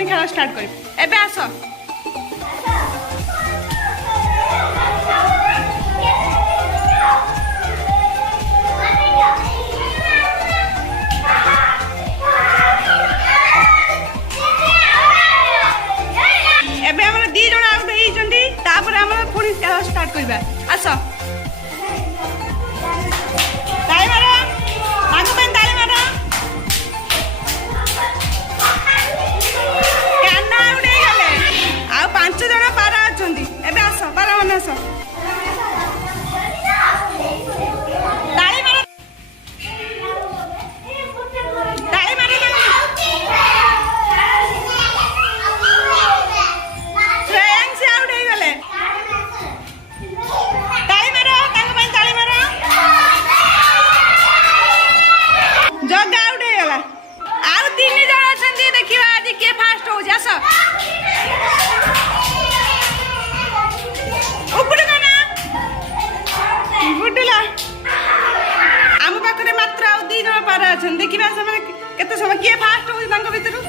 पुणी खेल स्टार्ट कर एबे आस एबे हमर दी जण आउट हेई जंदी तापर हमर पुणी खेल स्टार्ट करबा आस ताली मारो आगु में ताली मारो कान्ना आउट हेई गले आ पांच जण पारा अछंदी एबे आस पारा मन आस ताली मारो ताली मारो श्रेयांश से आउट हेई गले ताली मारो ताको में ताली मारो जग आउट हेई गला आ तीन जण अछंदी देखिबा आज के फास्ट हो जास ऊपर गाना गुडला आम पाखरे मात्र आ दी जण पारा अछन देखिबा समय केते समय के फास्ट हो तांको भितरु